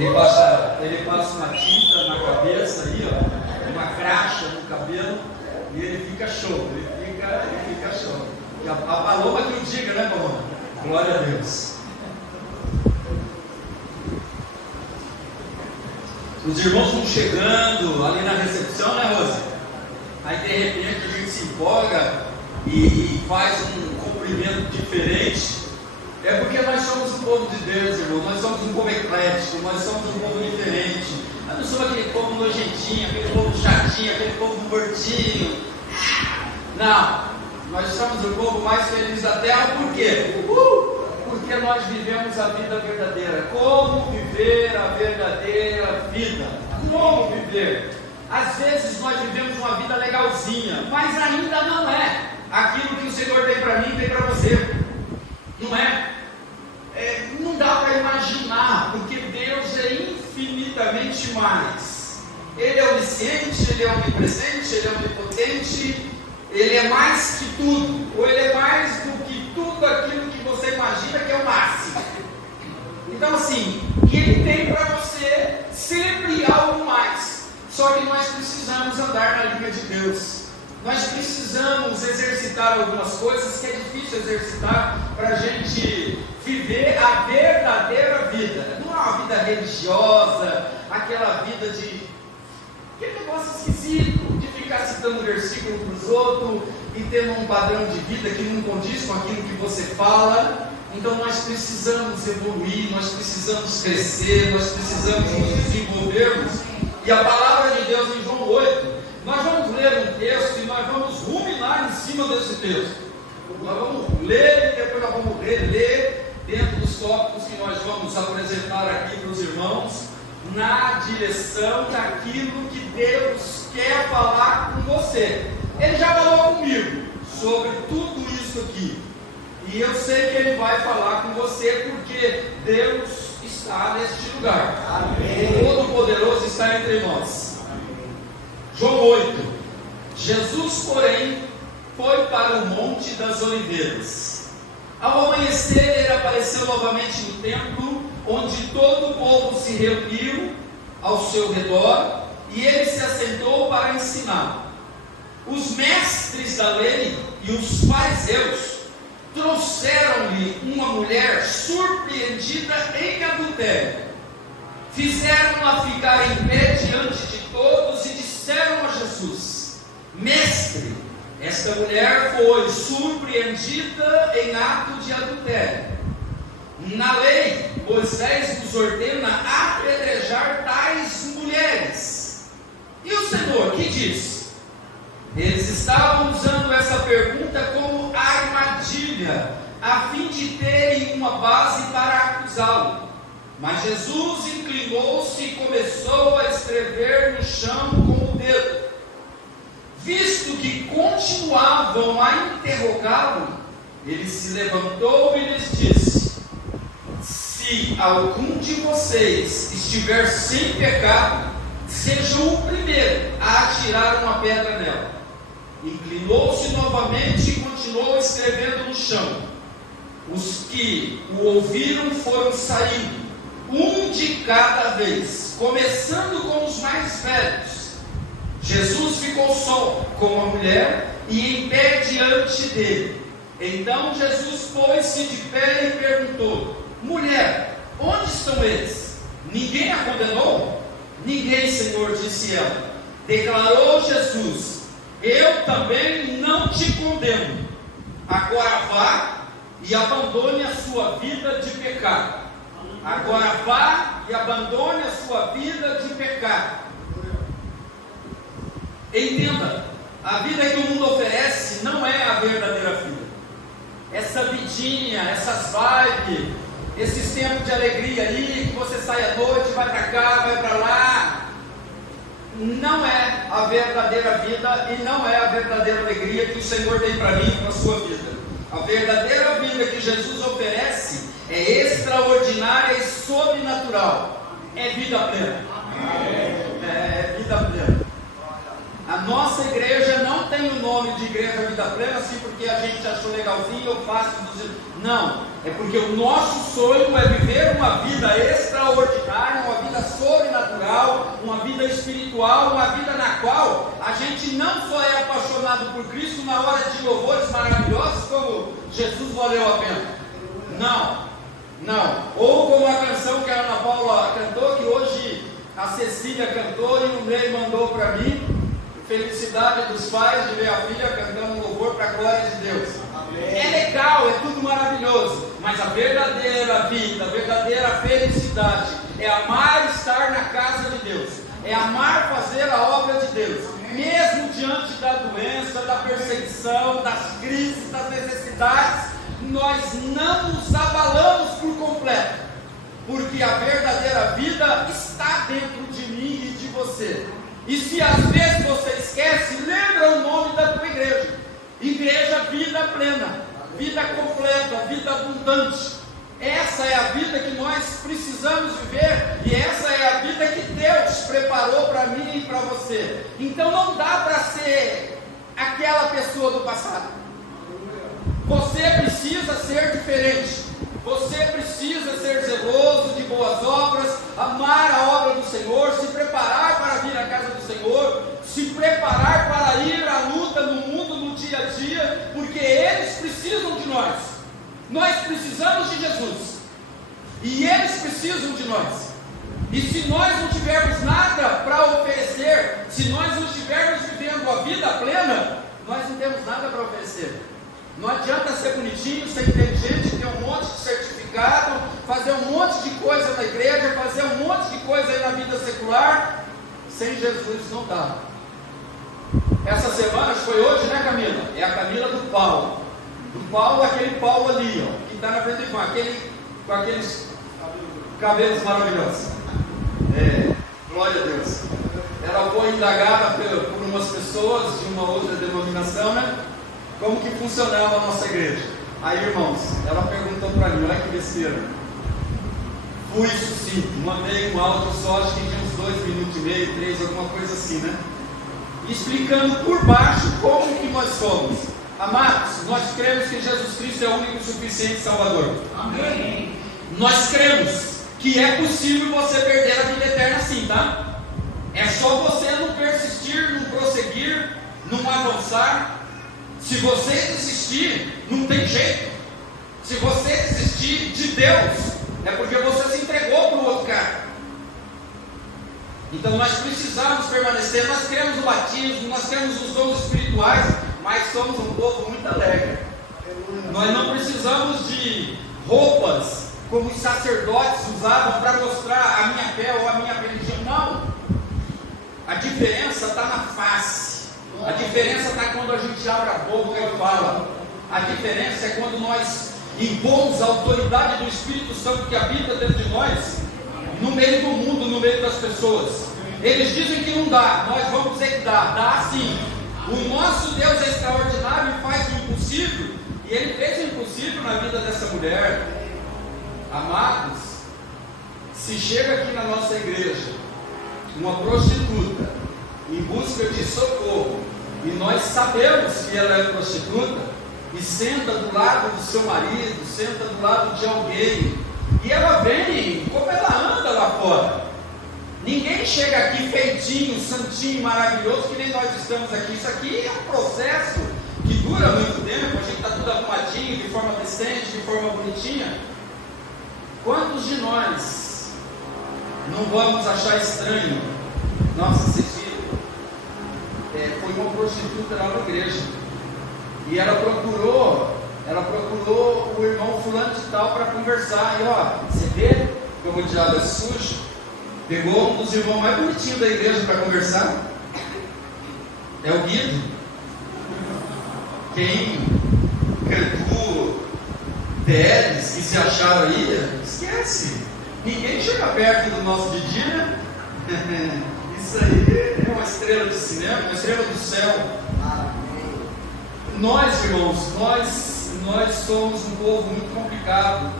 Ele passa uma tinta na cabeça aí, ó, uma graxa no cabelo, e ele fica show, ele fica show. E a Paloma que o diga, né, Paloma? Glória a Deus. Os irmãos vão chegando ali na recepção, né, Rose? Aí de repente a gente se empolga e faz um cumprimento diferente. É porque nós somos um povo de Deus, irmão. Nós somos um povo eclético, nós somos um povo diferente. Nós não somos aquele povo nojentinho, aquele povo chatinho, aquele povo mortinho. Não, nós somos o povo mais feliz da terra. Por quê? Porque nós vivemos a vida verdadeira. Como viver a verdadeira vida? Como viver? Às vezes nós vivemos uma vida legalzinha, mas ainda não é aquilo que o Senhor tem para mim e tem para você. Não é? Não dá para imaginar, porque Deus é infinitamente mais. Ele é onisciente, Ele é onipresente, Ele é onipotente, Ele é mais que tudo, ou Ele é mais do que tudo aquilo que você imagina que é o máximo. Então assim, que Ele tem para você sempre algo mais. Só que nós precisamos andar na linha de Deus. Nós precisamos exercitar algumas coisas que é difícil exercitar para a gente viver a verdadeira vida. Não é uma vida religiosa, aquela vida de aquele negócio esquisito, de ficar citando versículo para os outros e tendo um padrão de vida que não condiz com aquilo que você fala. Então nós precisamos evoluir, nós precisamos crescer, nós precisamos nos desenvolvermos. E a palavra de Deus em João 8, nós vamos ler um texto e nós vamos ruminar em cima desse texto. Nós vamos ler e depois nós vamos reler dentro dos tópicos que nós vamos apresentar aqui para os irmãos, na direção daquilo que Deus quer falar com você. Ele já falou comigo sobre tudo isso aqui, e eu sei que Ele vai falar com você, porque Deus está neste lugar. Amém. O Todo-Poderoso está entre nós. João 8. Jesus, porém, foi para o Monte das Oliveiras. Ao amanhecer, ele apareceu novamente no templo, onde todo o povo se reuniu ao seu redor, e ele se assentou para ensinar. Os mestres da lei e os fariseus trouxeram-lhe uma mulher surpreendida em adultério. Fizeram-la ficar em pé diante de todos e disseram a Jesus: Mestre, esta mulher foi surpreendida em ato de adultério. Na lei, Moisés nos ordena apedrejar tais mulheres. E o Senhor, que diz? Eles estavam usando essa pergunta como armadilha, a fim de terem uma base para acusá-lo. Mas Jesus inclinou-se e começou a escrever no chão com o dedo. Visto que continuavam a interrogá-lo, ele se levantou e lhes disse: Se algum de vocês estiver sem pecado, seja o primeiro a atirar uma pedra nela. Inclinou-se novamente e continuou escrevendo no chão. Os que o ouviram foram saindo, um de cada vez, começando com os mais velhos. Jesus ficou só com a mulher e em pé diante dele. Então Jesus pôs-se de pé e perguntou: Mulher, onde estão eles? Ninguém a condenou? Ninguém, Senhor, disse ela. Declarou Jesus: Eu também não te condeno. Agora vá e abandone a sua vida de pecado. Agora vá e abandone a sua vida de pecado. Entenda, a vida que o mundo oferece não é a verdadeira vida. Essa vidinha, essas vibes, esses tempos de alegria aí, que você sai à noite, vai para cá, vai para lá, não é a verdadeira vida e não é a verdadeira alegria que o Senhor tem para mim e para a sua vida. A verdadeira vida que Jesus oferece é extraordinária e sobrenatural. É vida plena. É vida plena. A nossa igreja não tem o nome de Igreja Vida Plena assim porque a gente achou legalzinho, eu faço. Não, é porque o nosso sonho é viver uma vida extraordinária, uma vida gente não só é apaixonado por Cristo na hora de louvores maravilhosos, como Jesus valeu a pena. Não. Ou como a canção que a Ana Paula cantou, que hoje a Cecília cantou e o Ney mandou para mim. Felicidade dos pais de ver a filha cantando um louvor para a glória de Deus. Amém. É legal, é tudo maravilhoso, mas a verdadeira vida, a verdadeira felicidade é amar estar na casa de Deus, é amar fazer a obra de Deus, mesmo diante da doença, da perseguição, das crises, das necessidades. Nós não nos abalamos por completo, porque a verdadeira vida está dentro de mim e de você. E se às vezes você esquece, lembra o nome da tua igreja. Igreja Vida Plena, vida completa, vida abundante. Essa é a vida que nós precisamos viver, e essa é a vida que Deus preparou para mim e para você. Então não dá para ser aquela pessoa do passado. Você precisa ser diferente. Você precisa ser zeloso de boas obras, amar a obra do Senhor, se preparar para vir à casa do Senhor, se preparar para ir à luta no mundo, no dia a dia, porque eles precisam de nós. Nós precisamos de Jesus, e eles precisam de nós. E se nós não tivermos nada para oferecer, se nós não estivermos vivendo a vida plena, nós não temos nada para oferecer. Não adianta ser bonitinho, ser inteligente, ter um monte de certificado, fazer um monte de coisa na igreja, fazer um monte de coisa aí na vida secular. Sem Jesus não dá. Essa semana, acho que foi hoje, né, Camila? É a Camila do Paulo. Do Paulo, aquele Paulo ali, ó, que está na frente do irmão, com aqueles cabelos maravilhosos. Glória a Deus. Ela foi indagada por umas pessoas de uma outra denominação, né? Como que funcionava a nossa igreja. Aí, irmãos, ela perguntou para mim, olha que besteira. Fui sucinto, mandei um áudio só, acho que tinha uns 2 minutos e meio, 3, alguma coisa assim, né? Explicando por baixo como que nós somos. Amados, nós cremos que Jesus Cristo é o único e suficiente Salvador. Amém. Nós cremos que é possível você perder a vida eterna sim, tá? É só você não persistir, não prosseguir, não avançar. Se você desistir, não tem jeito. Se você desistir de Deus, é porque você se entregou para o outro cara. Então nós precisamos permanecer. Nós cremos no batismo, nós cremos nos dons espirituais, mas somos um povo muito alegre. Nós não precisamos de roupas como os sacerdotes usavam para mostrar a minha fé ou a minha religião. Não. A diferença está na face. A diferença está quando a gente abre a boca e fala. A diferença é quando nós impomos a autoridade do Espírito Santo que habita dentro de nós, no meio do mundo, no meio das pessoas. Eles dizem que não dá, nós vamos dizer que dá. Dá sim. O nosso Deus é extraordinário e faz o impossível. E Ele fez o impossível na vida dessa mulher. Amados, se chega aqui na nossa igreja uma prostituta em busca de socorro, e nós sabemos que ela é prostituta, e senta do lado do seu marido, senta do lado de alguém, e ela vem como ela anda lá fora. Ninguém chega aqui feitinho, santinho, maravilhoso, que nem nós estamos aqui. Isso aqui é um processo que dura muito tempo. A gente está tudo arrumadinho, de forma decente, de forma bonitinha. Quantos de nós não vamos achar estranho? Nossa, Cecília foi uma prostituta lá na igreja, e ela procurou o irmão fulano de tal para conversar. E ó, você vê como o diabo é sujo? Pegou um dos irmãos mais bonitinhos da igreja para conversar. É o Guido. Quem cantou Teles que se acharam aí, esquece. Ninguém chega perto do nosso Didi, né? Isso aí é uma estrela de cinema, uma estrela do céu. Nós, irmãos, nós somos um povo muito complicado.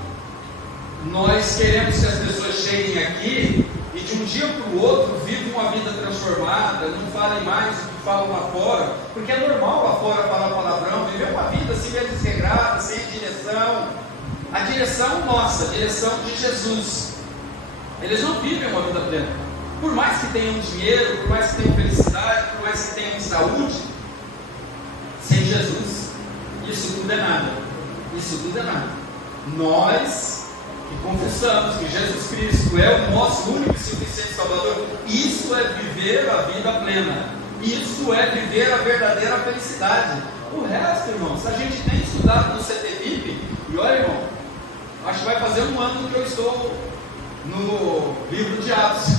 Nós queremos que as pessoas cheguem aqui e de um dia para o outro vivam uma vida transformada, não falem mais o que falam lá fora, porque é normal lá fora falar palavrão, viver uma vida assim meio desregrada, sem direção. A direção nossa, a direção de Jesus. Eles não vivem uma vida plena. Por mais que tenham dinheiro, por mais que tenham felicidade, por mais que tenham saúde, sem Jesus, isso tudo é nada. Isso tudo é nada. Nós que confessamos que Jesus Cristo é o nosso único e suficiente Salvador, isso é viver a vida plena. Isso é viver a verdadeira felicidade. O resto, irmãos, a gente tem estudado no CTVIP, e olha, irmão, acho que vai fazer um ano que eu estou no livro de Atos.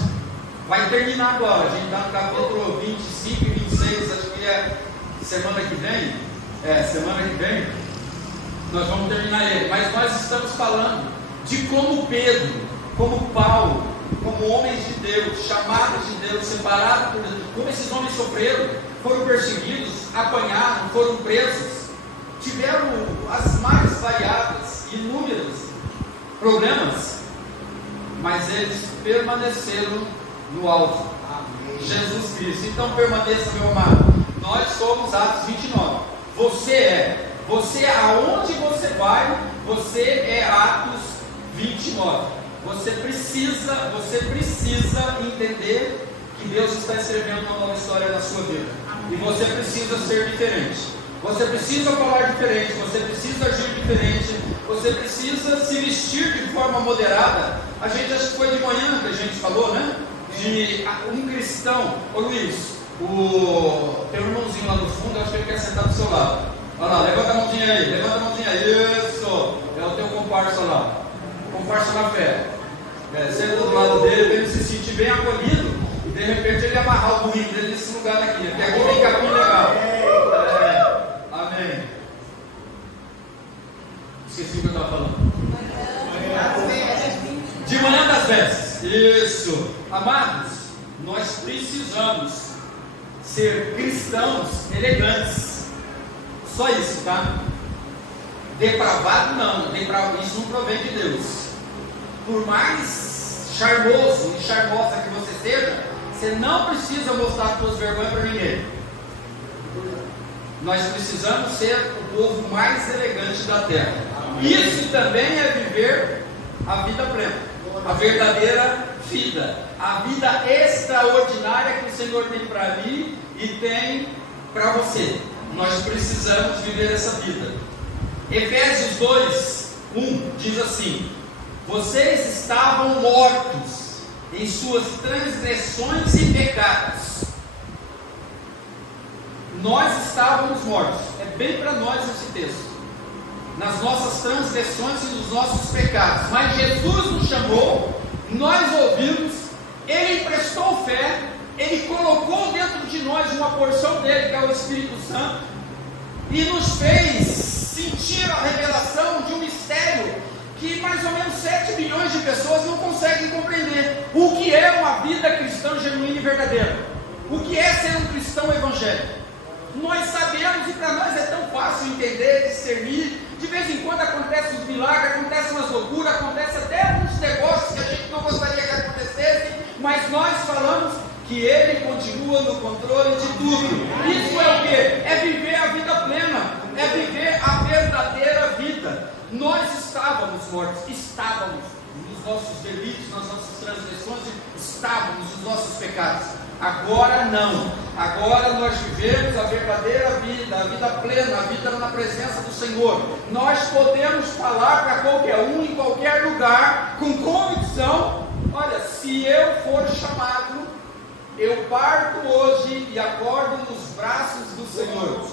Vai terminar agora, a gente está no capítulo 25 e 26, acho que é semana que vem. Semana que vem nós vamos terminar ele. Mas nós estamos falando de como Pedro, como Paulo, como homens de Deus, chamados de Deus, separados por Deus, como esses homens sofreram, foram perseguidos, apanharam, foram presos, tiveram as mais variadas, inúmeros problemas, mas eles permaneceram no alto. Amém. Jesus Cristo. Então permaneça, meu amado. Nós somos Atos 29. Você aonde você vai, você é Atos 29. Você precisa entender que Deus está escrevendo uma nova história na sua vida. E você precisa ser diferente. Você precisa falar diferente. Você precisa agir diferente. Você precisa se vestir de forma moderada. A gente, acho que foi de manhã que a gente falou, né? De um cristão. Ô Luiz, tem um irmãozinho lá no fundo, eu acho que ele quer sentar do seu lado. Olha lá, levanta a mãozinha aí, isso, é o teu comparsa lá, comparsa na fé. Senta do lado dele, para ele se sentir bem acolhido, e de repente ele amarrar o burrinho dele nesse lugar aqui, porque aqui tem capim legal. Amém. Esqueci o que eu estava falando. De manhã das vestes. Isso. Amados, nós precisamos ser cristãos elegantes. Só isso, tá? Depravado não. Isso não provém de Deus. Por mais charmoso e charmosa que você seja, você não precisa mostrar suas vergonhas para ninguém. Nós precisamos ser o povo mais elegante da terra. Isso também é viver a vida plena, a verdadeira vida, a vida extraordinária que o Senhor tem para mim e tem para você. Nós precisamos viver essa vida. Efésios 2:1 diz assim: vocês estavam mortos em suas transgressões e pecados. Nós estávamos mortos. É bem para nós esse texto. Nas nossas transgressões e nos nossos pecados. Mas Jesus nos chamou, nós ouvimos, Ele emprestou fé, Ele colocou dentro de nós uma porção dele, que é o Espírito Santo, e nos fez sentir a revelação de um mistério que mais ou menos 7 bilhões de pessoas não conseguem compreender. O que é uma vida cristã genuína e verdadeira? O que é ser um cristão evangélico? Nós sabemos, e para nós é tão fácil entender, discernir. De vez em quando acontece uns milagres, acontece umas loucuras, acontece até uns negócios que a gente não gostaria que acontecessem, mas nós falamos que Ele continua no controle de tudo. Isso é o que? É viver a vida plena, é viver a verdadeira vida. Nós estávamos mortos, estávamos nos nossos delitos, nas nossas transgressões, estávamos nos nossos pecados. Agora não, agora nós vivemos a verdadeira vida, a vida plena, a vida na presença do Senhor. Nós podemos falar para qualquer um, em qualquer lugar, com convicção: olha, se eu for chamado, eu parto hoje e acordo nos braços do Senhor.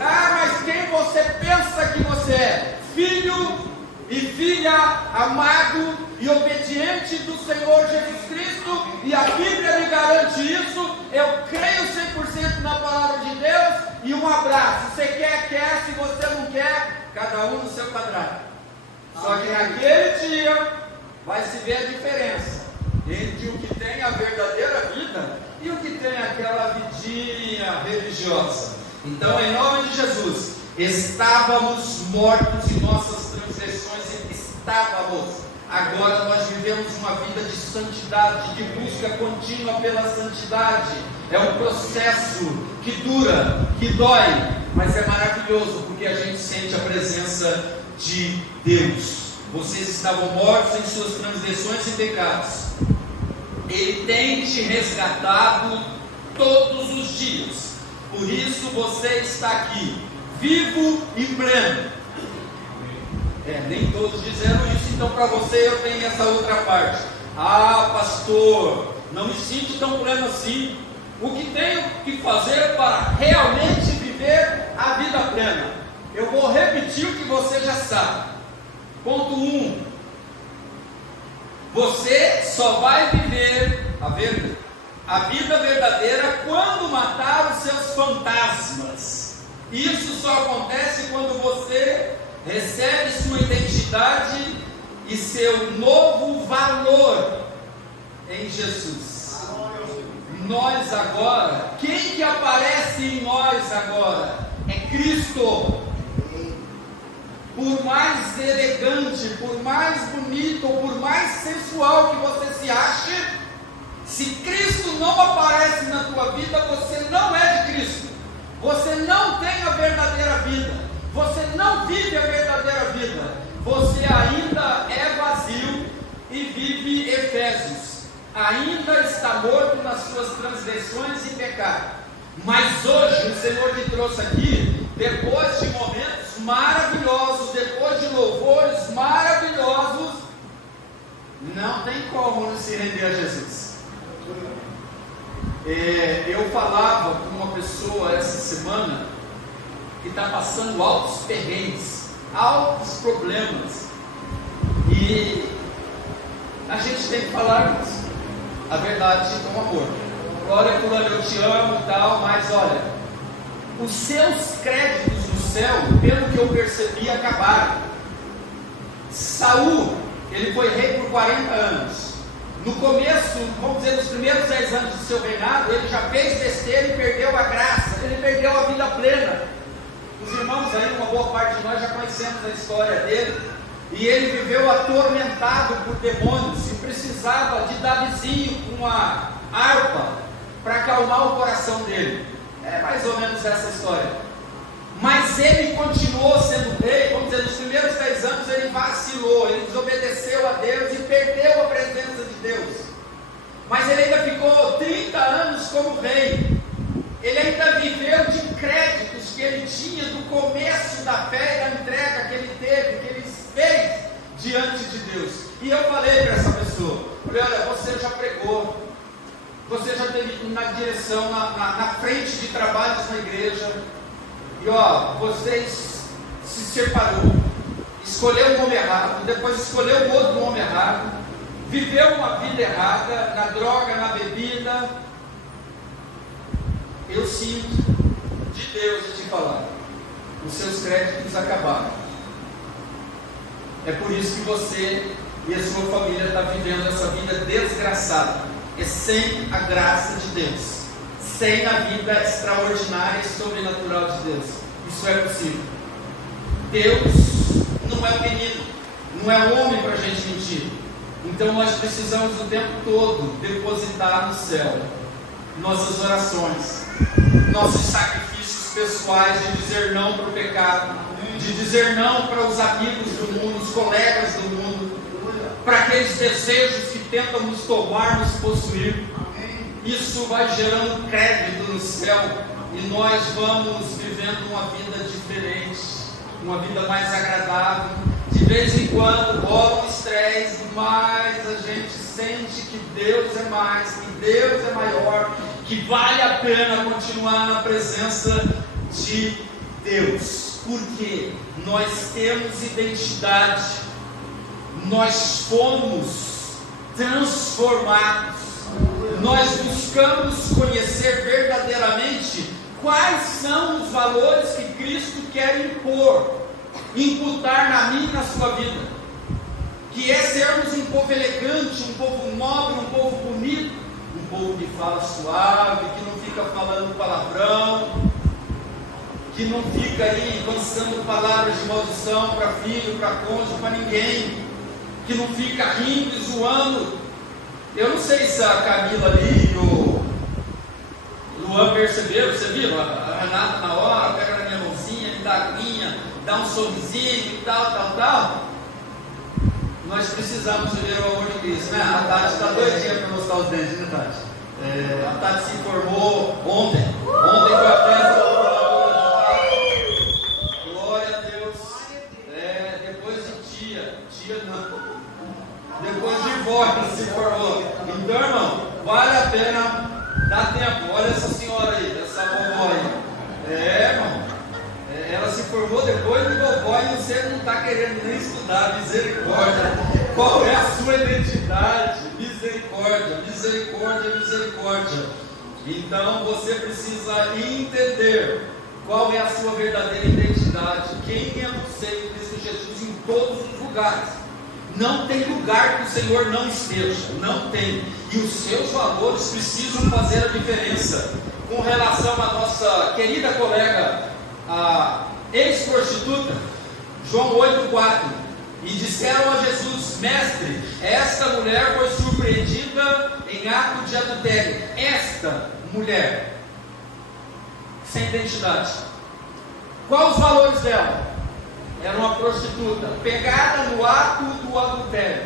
Ah, mas quem você pensa que você é? Filho e filha amado e obediente do Senhor Jesus Cristo, e a Bíblia me garante isso. Eu creio 100% na palavra de Deus. E um abraço. Você quer, se você não quer, cada um no seu quadrado. Só que naquele dia vai se ver a diferença entre o que tem a verdadeira vida e o que tem aquela vidinha religiosa. Então, em nome de Jesus, estávamos mortos em nossas transgressões, estávamos. Agora nós vivemos uma vida de santidade, de busca contínua pela santidade. É um processo que dura, que dói, mas é maravilhoso, porque a gente sente a presença de Deus. Vocês estavam mortos em suas transgressões e pecados. Ele tem te resgatado todos os dias. Por isso você está aqui, vivo e pleno. Nem todos disseram isso, então para você eu tenho essa outra parte. Ah, pastor, não me sinto tão pleno assim. O que tenho que fazer para realmente viver a vida plena? Eu vou repetir o que você já sabe. Ponto 1. Você só vai viver a vida verdadeira quando matar os seus fantasmas. Isso só acontece quando você recebe sua identidade e seu novo valor em Jesus. Nós agora, quem que aparece em nós agora? É Cristo. Por mais elegante, por mais bonito, ou por mais sensual que você se ache, se Cristo não aparece na tua vida, você não é de Cristo. Você não tem a verdadeira vida. Você não vive a verdadeira vida. Você ainda é vazio e vive Efésios. Ainda está morto nas suas transgressões e pecado. Mas hoje o Senhor te trouxe aqui, depois de momentos maravilhosos, depois de louvores maravilhosos, não tem como não se render a Jesus. Eu falava com uma pessoa essa semana que está passando altos perrengues, altos problemas, e a gente tem que falar a verdade com amor. Olha, fulano, eu te amo e tal, mas olha, os seus créditos no céu, pelo que eu percebi, acabaram. Saul, ele foi rei por 40 anos. No começo, vamos dizer, nos primeiros 10 anos do seu reinado, ele já fez besteira e perdeu a graça, ele perdeu a vida plena. Os irmãos aí, uma boa parte de nós já conhecemos a história dele. E ele viveu atormentado por demônios e precisava de Davizinho com uma harpa para acalmar o coração dele. É mais ou menos essa história. Mas ele continuou sendo rei. Vamos dizer, nos primeiros 10 anos ele vacilou, ele desobedeceu a Deus e perdeu a presença de Deus. Mas ele ainda ficou 30 anos como rei. Ele ainda viveu de créditos que ele tinha do começo da fé e da entrega que ele teve, que ele fez diante de Deus. E eu falei para essa pessoa, falei, olha, você já pregou, você já teve na direção, na frente de trabalhos na igreja, e você se separou, escolheu um homem errado, depois escolheu outro homem errado, viveu uma vida errada, na droga, na bebida. Eu sinto de Deus te falar, os seus créditos acabaram. É por isso que você e a sua família estão vivendo essa vida desgraçada. É sem a graça de Deus, sem a vida extraordinária e sobrenatural de Deus. Isso é possível. Deus não é um menino, não é um homem para a gente mentir. Então nós precisamos o tempo todo depositar no céu nossas orações, nossos sacrifícios pessoais de dizer não para o pecado, de dizer não para os amigos do mundo, os colegas do mundo, para aqueles desejos que tentam nos tomar, nos possuir. Isso vai gerando crédito no céu e nós vamos vivendo uma vida diferente, uma vida mais agradável. De vez em quando rola um estresse, mas a gente sente que Deus é mais, que Deus é maior, que vale a pena continuar na presença de Deus, porque nós temos identidade, nós fomos transformados, nós buscamos conhecer verdadeiramente quais são os valores que Cristo quer imputar na minha e na sua vida, que é sermos um povo elegante, um povo nobre, um povo bonito, um povo que fala suave, que não fica falando palavrão, que não fica aí lançando palavras de maldição para filho, para cônjuge, para ninguém, que não fica rindo e zoando. Eu não sei se a Camila ali e o Luan perceberam, você viu? A Renata na hora pega na minha mãozinha, me dá a aguinha, dá um sorrisinho e tal. Nós precisamos viver o amor de Cristo, né? A Tati está doidinha para mostrar escovar os dentes, né, Tati? A Tati se formou ontem. Ontem foi a festa da formatura da Tati. Glória a Deus. Depois de tia não. Depois de vó ela se formou. Então, irmão, vale a pena dar tempo. Olha essa senhora aí, essa vovó aí. Irmão. Ela se formou depois de vovó e você não está querendo nem estudar. Misericórdia. Qual é a sua identidade? Misericórdia, misericórdia, misericórdia. Então você precisa entender qual é a sua verdadeira identidade. Quem é você em Cristo Jesus em todos os lugares. Não tem lugar que o Senhor não esteja. Não tem. E os seus valores precisam fazer a diferença. Com relação à nossa querida colega, a ex-prostituta, João 8,4, e disseram a Jesus: Mestre, esta mulher foi surpreendida em ato de adultério. Esta mulher, sem identidade. Quais os valores dela? Era uma prostituta, pegada no ato do adultério.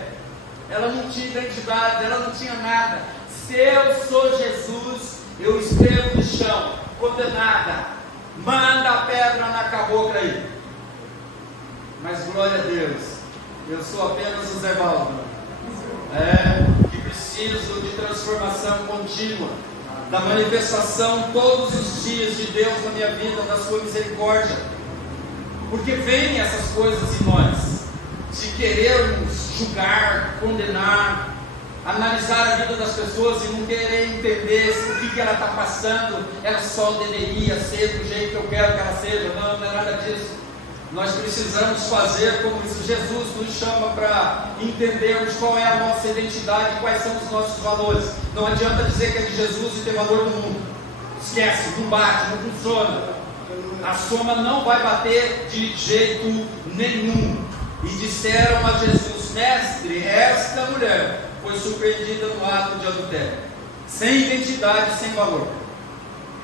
Ela não tinha identidade, ela não tinha nada. Se eu sou Jesus, eu escrevo no chão, condenada. Manda a pedra na cabocla aí. Mas glória a Deus, eu sou apenas o Zé Baldo, que preciso de transformação contínua, da manifestação todos os dias de Deus na minha vida, da sua misericórdia. Porque vem essas coisas em nós, de querermos julgar, condenar, analisar a vida das pessoas e não querer entender o que ela está passando. Ela só deveria ser do jeito que eu quero que ela seja. Não é nada disso. Nós precisamos fazer como Jesus nos chama para entendermos qual é a nossa identidade, quais são os nossos valores. Não adianta dizer que é de Jesus e ter valor no mundo. Esquece, não bate, não funciona. A soma não vai bater de jeito nenhum. E disseram a Jesus: Mestre, esta mulher foi surpreendida no ato de adultério, sem identidade, sem valor.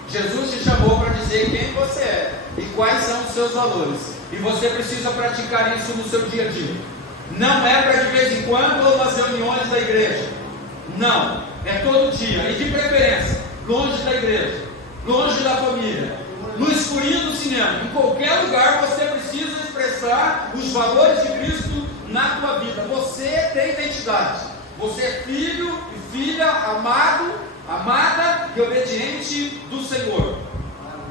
Jesus te chamou para dizer quem você é e quais são os seus valores, e você precisa praticar isso no seu dia a dia. Não é para de vez em quando ou nas reuniões da igreja, não, é todo dia, e de preferência longe da igreja, longe da família, no escurinho do cinema, em qualquer lugar você precisa expressar os valores de Cristo na tua vida. Você tem identidade. Você é filho e filha, amado, amada e obediente do Senhor.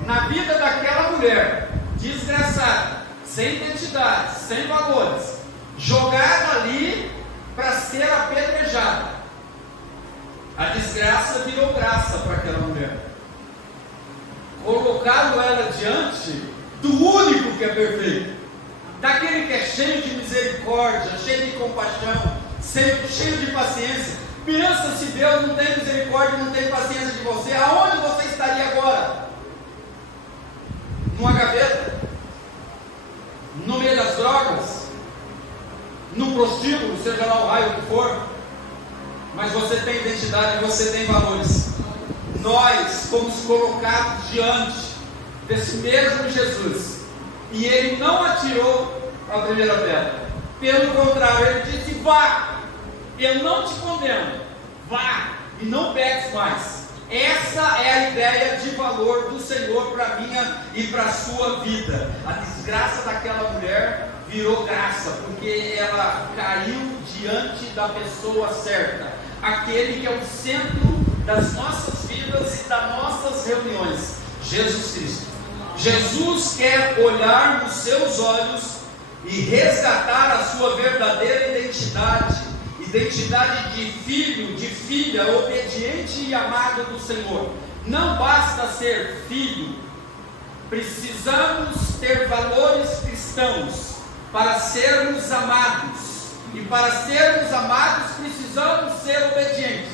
Na vida daquela mulher desgraçada, sem identidade, sem valores, jogada ali para ser apedrejada, a desgraça virou graça para aquela mulher. Colocaram ela diante do único que é perfeito, daquele que é cheio de misericórdia, cheio de compaixão, cheio de paciência. Pensa se Deus não tem misericórdia, não tem paciência de você, aonde você estaria agora? Numa gaveta? No meio das drogas? No prostíbulo, seja lá o raio que for? Mas você tem identidade, você tem valores. Nós fomos colocados diante desse mesmo Jesus, e ele não atirou a primeira pedra. Pelo contrário, ele disse: vá, eu não te condeno, vá e não peques mais. Essa é a ideia de valor do Senhor para a minha e para a sua vida. A desgraça daquela mulher virou graça, porque ela caiu diante da pessoa certa, aquele que é o centro das nossas vidas e das nossas reuniões, Jesus Cristo. Jesus quer olhar nos seus olhos e resgatar a sua verdadeira identidade de filho, de filha, obediente e amado do Senhor. Não basta ser filho, precisamos ter valores cristãos para sermos amados, e para sermos amados precisamos ser obedientes.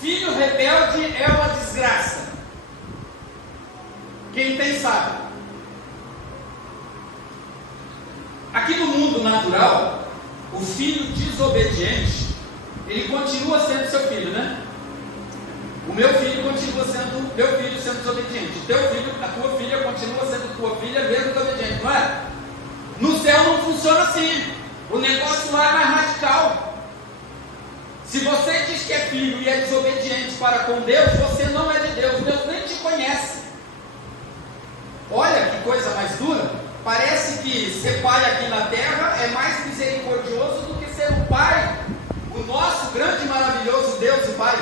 Filho rebelde é uma desgraça. Quem tem sabe. Aqui no mundo natural, o filho desobediente, ele continua sendo seu filho, né? O meu filho continua sendo meu filho, sendo desobediente. O teu filho, a tua filha continua sendo tua filha, mesmo desobediente, não é? No céu não funciona assim. O negócio lá é mais radical. Se você diz que é filho e é desobediente, para com Deus, você não é de Deus. Deus nem te conhece. Olha que coisa mais dura. Parece que ser pai aqui na terra é mais misericordioso do que ser o pai, o nosso grande e maravilhoso Deus e Pai.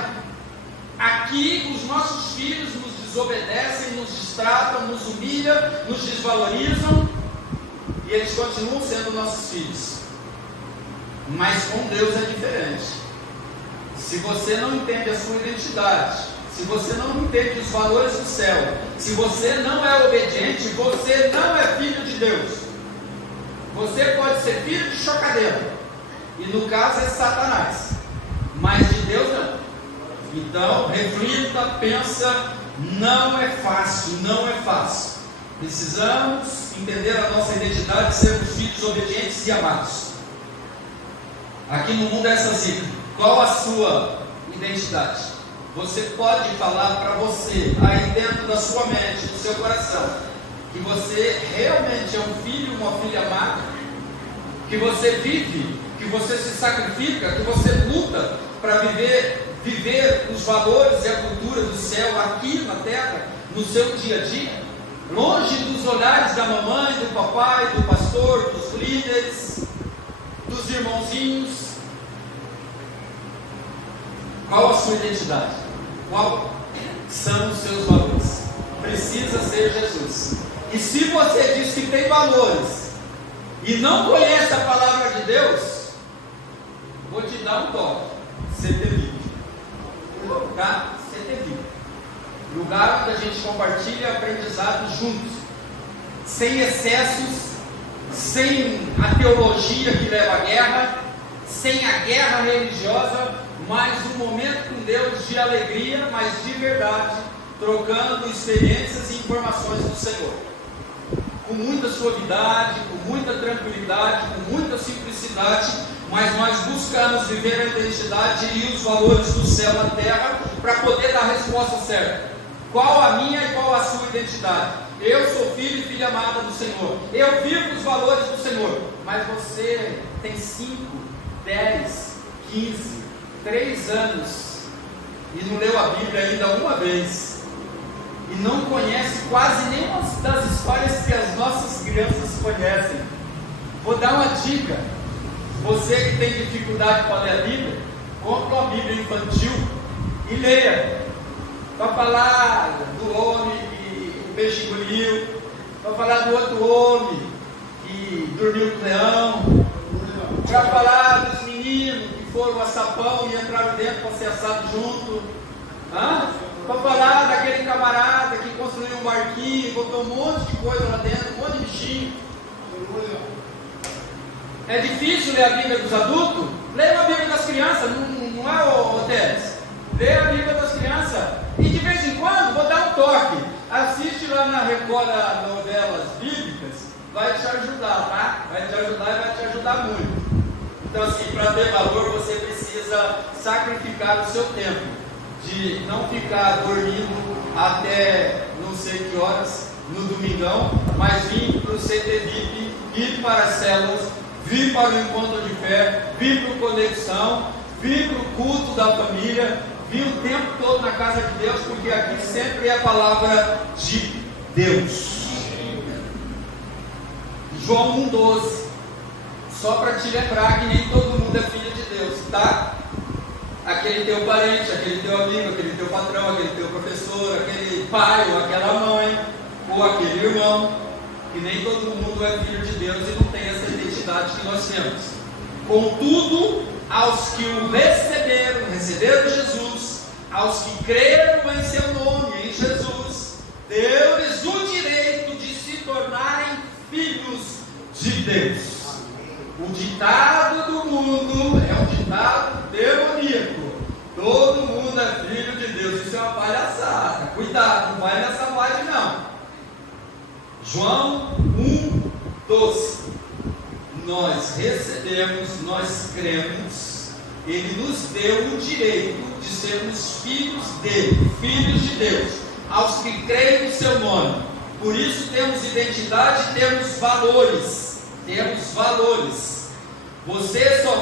Aqui os nossos filhos nos desobedecem, nos distratam, nos humilham, nos desvalorizam, e eles continuam sendo nossos filhos. Mas com Deus é diferente. Se você não entende a sua identidade, se você não entende os valores do céu, se você não é obediente, você não é filho de Deus. Você pode ser filho de chocadeira, e no caso é Satanás, mas de Deus não. Então reflita, pensa, não é fácil, não é fácil. Precisamos entender a nossa identidade e sermos filhos obedientes e amados. Aqui no mundo é essa assim. Qual a sua identidade? Você pode falar para você, aí dentro da sua mente, do seu coração, que você realmente é um filho, uma filha amada, que você vive, que você se sacrifica, que você luta para viver os valores e a cultura do céu aqui na terra, no seu dia a dia, longe dos olhares da mamãe, do papai, do pastor, dos líderes, dos irmãozinhos. Qual a sua identidade? Qual são os seus valores? Precisa ser Jesus. E se você diz que tem valores e não conhece a palavra de Deus, vou te dar um toque: CTV. Tá? CTV. Lugar onde a gente compartilha aprendizado juntos, sem excessos, sem a teologia que leva à guerra, sem a guerra religiosa, mas um momento com Deus de alegria, mas de verdade, trocando experiências e informações do Senhor, com muita suavidade, com muita tranquilidade, com muita simplicidade, mas nós buscamos viver a identidade e os valores do céu na terra, para poder dar a resposta certa. Qual a minha e qual a sua identidade? Eu sou filho e filha amada do Senhor, eu vivo os valores do Senhor, mas você tem 5, 10, 15, 3 anos e não leu a Bíblia ainda uma vez, e não conhece quase nenhuma das histórias que as nossas crianças conhecem. Vou dar uma dica: você que tem dificuldade para ler a Bíblia, compre uma Bíblia infantil e leia, para falar do homem que o peixe engoliu, para falar do outro homem que dormiu com o leão, para falar dos meninos que foram a sapão e entraram dentro para ser assado junto, para falar daquele camarada que construiu um barquinho e botou um monte de coisa lá dentro, um monte de bichinho. É difícil ler a Bíblia dos adultos? Leia a Bíblia das crianças, não é, o Teres? Leia a Bíblia das crianças, e de vez em quando vou dar um toque, assiste lá na Record novelas bíblicas, vai te ajudar, tá? Vai te ajudar e vai te ajudar muito. Então assim, para ter valor você precisa sacrificar o seu tempo, de não ficar dormindo até não sei que horas no domingão, mas vir para o CTVIP, ir para as células, vir para o encontro de fé, vir para o conexão, vir para o culto da família, vir o tempo todo na casa de Deus, porque aqui sempre é a palavra de Deus. João 1,12, só para te lembrar que nem todo mundo é filho de Deus, tá? Aquele teu parente, aquele teu amigo, aquele teu patrão, aquele teu professor, aquele pai ou aquela mãe, ou aquele irmão, que nem todo mundo é filho de Deus e não tem essa identidade que nós temos. Contudo, aos que o receberam Jesus, aos que creram em seu nome, em Jesus, deu-lhes o direito de se tornarem filhos de Deus. O ditado do mundo é um ditado demoníaco: todo mundo é filho de Deus. Isso é uma palhaçada. Cuidado, não vai nessa vibe não. João 1,12. Nós recebemos, nós cremos, Ele nos deu o direito de sermos filhos dele, filhos de Deus, aos que creem no seu nome. Por isso temos identidade e temos valores. Temos valores. Você só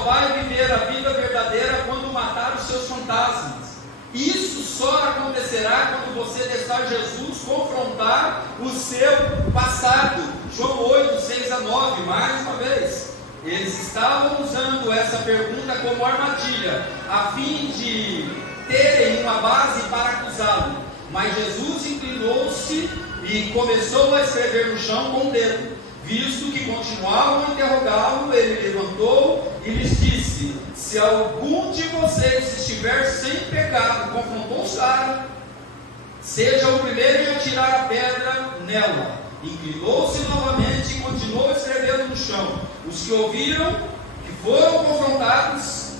vai viver a vida verdadeira quando matar os seus fantasmas. Isso só acontecerá quando você deixar Jesus confrontar o seu passado. João 8, 6 a 9, mais uma vez. Eles estavam usando essa pergunta como armadilha, a fim de terem uma base para acusá-lo. Mas Jesus inclinou-se e começou a escrever no chão com o dedo. Visto que continuavam a interrogá-lo, ele levantou e lhes disse: se algum de vocês estiver sem pecado, confrontou Sara, seja o primeiro em atirar a pedra nela. Inclinou-se novamente e continuou escrevendo no chão. Os que ouviram, que foram confrontados,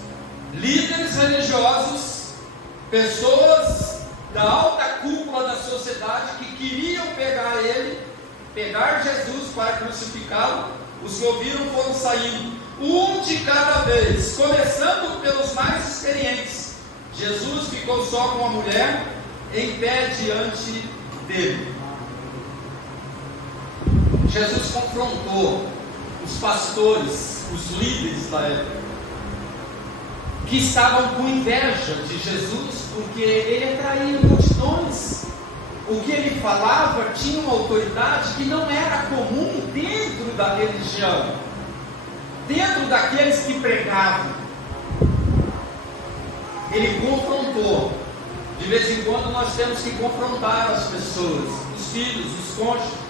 líderes religiosos, pessoas da alta cúpula da sociedade que queriam pegar Jesus para crucificá-lo, os que ouviram foram saindo, um de cada vez, começando pelos mais experientes. Jesus ficou só com a mulher em pé diante dele. Jesus confrontou os pastores, os líderes da época, que estavam com inveja de Jesus, porque ele atraía multidões. O que ele falava tinha uma autoridade que não era comum dentro da religião, dentro daqueles que pregavam. Ele confrontou. De vez em quando nós temos que confrontar as pessoas, os filhos, os cônjuges,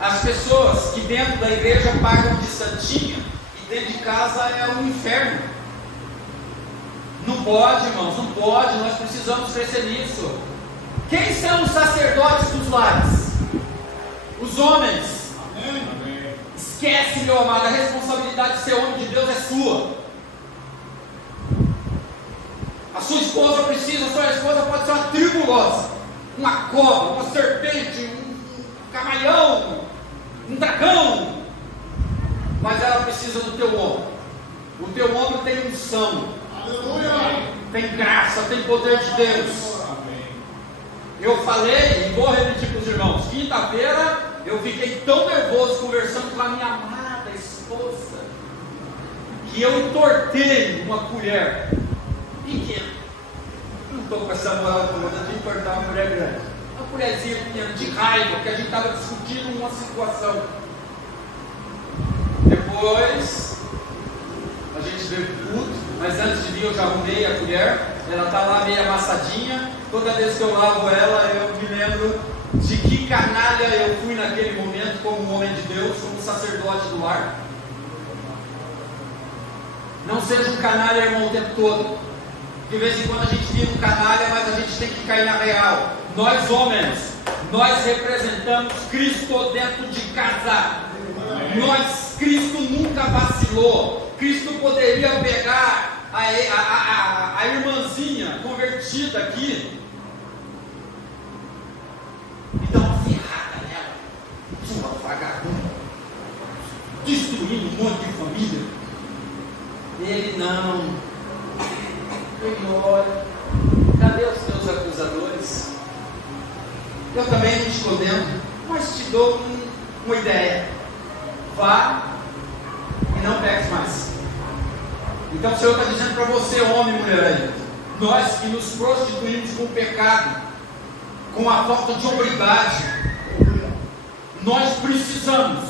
as pessoas que dentro da igreja pagam de santinha e dentro de casa é um inferno. Não pode, irmãos, não pode. Nós precisamos crescer nisso. Quem são os sacerdotes dos lares? Os homens. Amém. Esquece, meu amado, a responsabilidade de ser homem de Deus é sua. A sua esposa precisa, a sua esposa pode ser uma tribulosa, uma cobra, uma serpente, um camaleão, um dragão, mas ela precisa do teu ombro. O teu ombro tem unção, tem graça, tem poder de Deus. Eu falei, e vou repetir para os irmãos, quinta-feira eu fiquei tão nervoso conversando com a minha amada esposa, que eu entortei uma colher pequena. Não estou com essa moral toda de entortar uma colher grande, uma colherzinha pequena, de raiva, que a gente estava discutindo uma situação. Depois a gente veio tudo, mas antes de vir eu já arrumei a colher, ela está lá meio amassadinha. Toda vez que eu lavo ela, eu me lembro de que canalha eu fui naquele momento, como homem de Deus, como sacerdote do lar. Não seja um canalha, irmão, o tempo todo. De vez em quando a gente vira um canalha, mas a gente tem que cair na real. Nós homens, nós representamos Cristo dentro de casa. Cristo nunca vacilou. Cristo poderia pegar a irmãzinha convertida aqui e dar uma ferrada nela, sua vagabunda, destruindo um monte de família. Ele não. Ele olha, cadê os teus acusadores? Eu também não te condeno, mas te dou uma ideia: vá e não peques mais. Então o Senhor está dizendo para você, homem e mulher aí, nós que nos prostituímos com o pecado, com a falta de hombridade, nós precisamos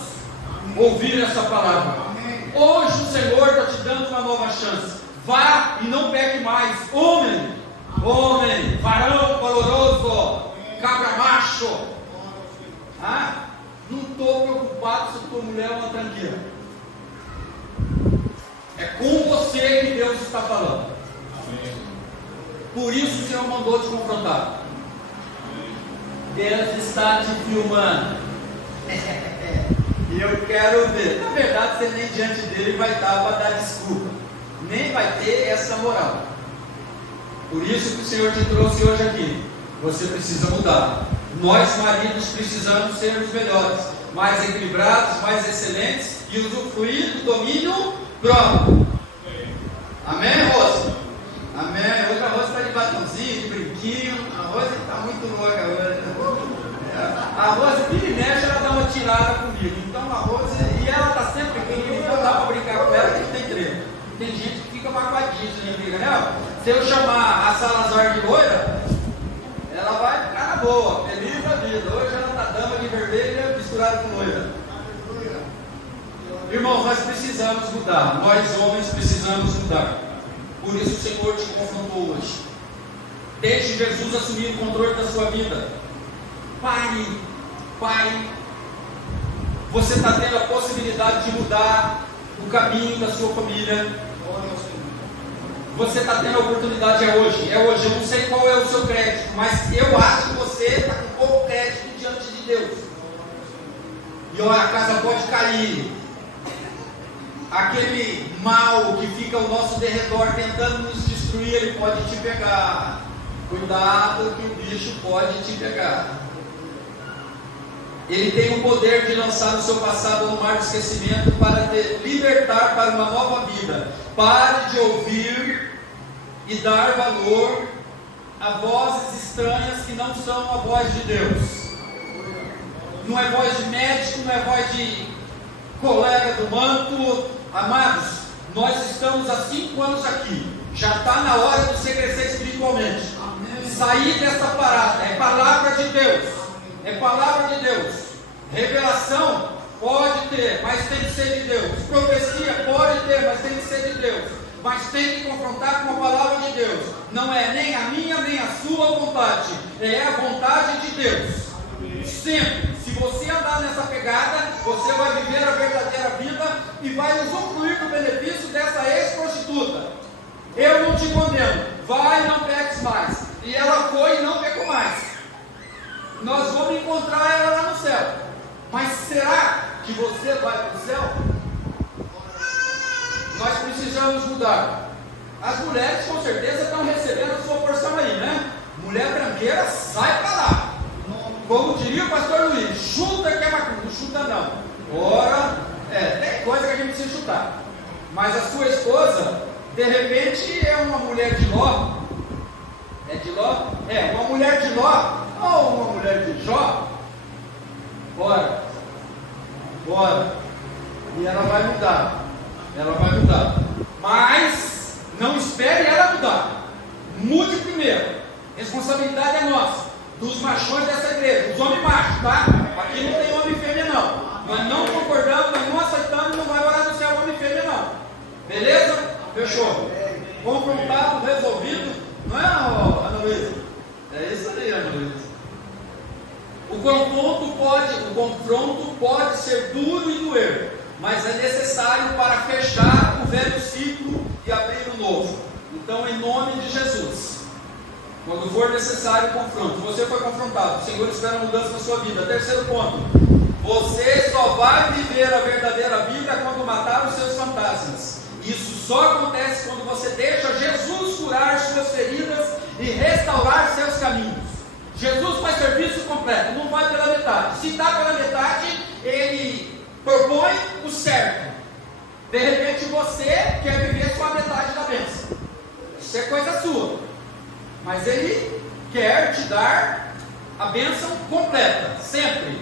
ouvir essa palavra. Hoje o Senhor está te dando uma nova chance. Vá e não peque mais. Homem, varão valoroso, cabra macho. Não estou preocupado se a tua mulher é uma tranqueira. É com você que Deus está falando. Por isso o Senhor mandou te confrontar. Deus está te filmando. E eu quero ver. Na verdade, você nem diante dele vai estar para dar desculpa. Nem vai ter essa moral. Por isso que o Senhor te trouxe hoje aqui. Você precisa mudar. Nós, maridos, precisamos ser os melhores, mais equilibrados, mais excelentes e usufruir do domínio próprio. Amém, Rosa? Amém. Hoje a Rosa está de batonzinho, de brinquinho. A Rosa está muito louca hoje. A Rosa, que mexe, ela dá uma tirada comigo. Então a Rosa, e ela está sempre aqui, então dá para brincar com ela, que tem treino. Tem gente que fica magoadinha, né? Se eu chamar a Salazar de loira, ela vai ficar na boa, feliz da vida. Hoje ela está dama de vermelha misturada com loira. Irmãos, nós precisamos mudar. Nós homens precisamos mudar. Por isso o Senhor te confrontou hoje. Deixe Jesus assumir o controle da sua vida. Pare. Você está tendo a possibilidade de mudar o caminho da sua família. Você está tendo a oportunidade, é hoje. Eu não sei qual é o seu crédito, mas eu acho que você está com pouco crédito diante de Deus. E olha, a casa pode cair. Aquele mal que fica ao nosso derredor tentando nos destruir, ele pode te pegar. Cuidado que o bicho pode te pegar. Ele tem o poder de lançar o seu passado no mar do esquecimento para te libertar para uma nova vida. Pare de ouvir e dar valor a vozes estranhas que não são a voz de Deus. Não é voz de médico, não é voz de colega do manto. Amados, nós estamos há 5 anos aqui. Já está na hora de você crescer espiritualmente. Sair dessa parada. É palavra de Deus. É palavra de Deus. Revelação pode ter, mas tem que ser de Deus. Profecia pode ter, mas tem que ser de Deus. Mas tem que confrontar com a palavra de Deus. Não é nem a minha, nem a sua vontade. É a vontade de Deus. Sempre. Se você andar nessa pegada, você vai viver a verdadeira vida e vai usufruir do benefício dessa ex-prostituta. Eu não te condeno. Vai e não peques mais. E ela foi e não pecou mais. Nós vamos encontrar ela lá no céu. Mas será que você vai para o céu? Nós precisamos mudar. As mulheres com certeza estão recebendo a sua porção aí, né? Mulher tranqueira, sai para lá. Como diria o pastor Luiz, chuta que é macumba. Não chuta não. Ora, tem coisa que a gente precisa chutar. Mas a sua esposa, de repente, é uma mulher de Ló. É de Ló? É, uma mulher de Ló ou uma mulher de Jó. Bora. E ela vai mudar. Mas não espere ela mudar. Mude primeiro. Responsabilidade é nossa. Dos machões dessa igreja. Dos homens machos, tá? Aqui não tem homem e fêmea não. Nós não concordamos, nós não aceitamos, não vai orar no céu homem e fêmea não. Beleza? Fechou. Confrontado, resolvido. Não é, Ana Luísa? É isso aí, Ana Luísa. O confronto pode ser duro e doer, mas é necessário para fechar o velho ciclo e abrir o novo. Então, em nome de Jesus, quando for necessário o confronto, você foi confrontado, o Senhor espera mudança na sua vida. Terceiro ponto, você só vai viver a verdadeira vida quando matar os seus fantasmas. Isso só acontece quando você deixa Jesus curar suas feridas e restaurar seus caminhos. Jesus faz serviço completo, não vai pela metade. Se está pela metade, ele propõe o certo. De repente você quer viver só a metade da bênção. Isso é coisa sua. Mas ele quer te dar a bênção completa, sempre.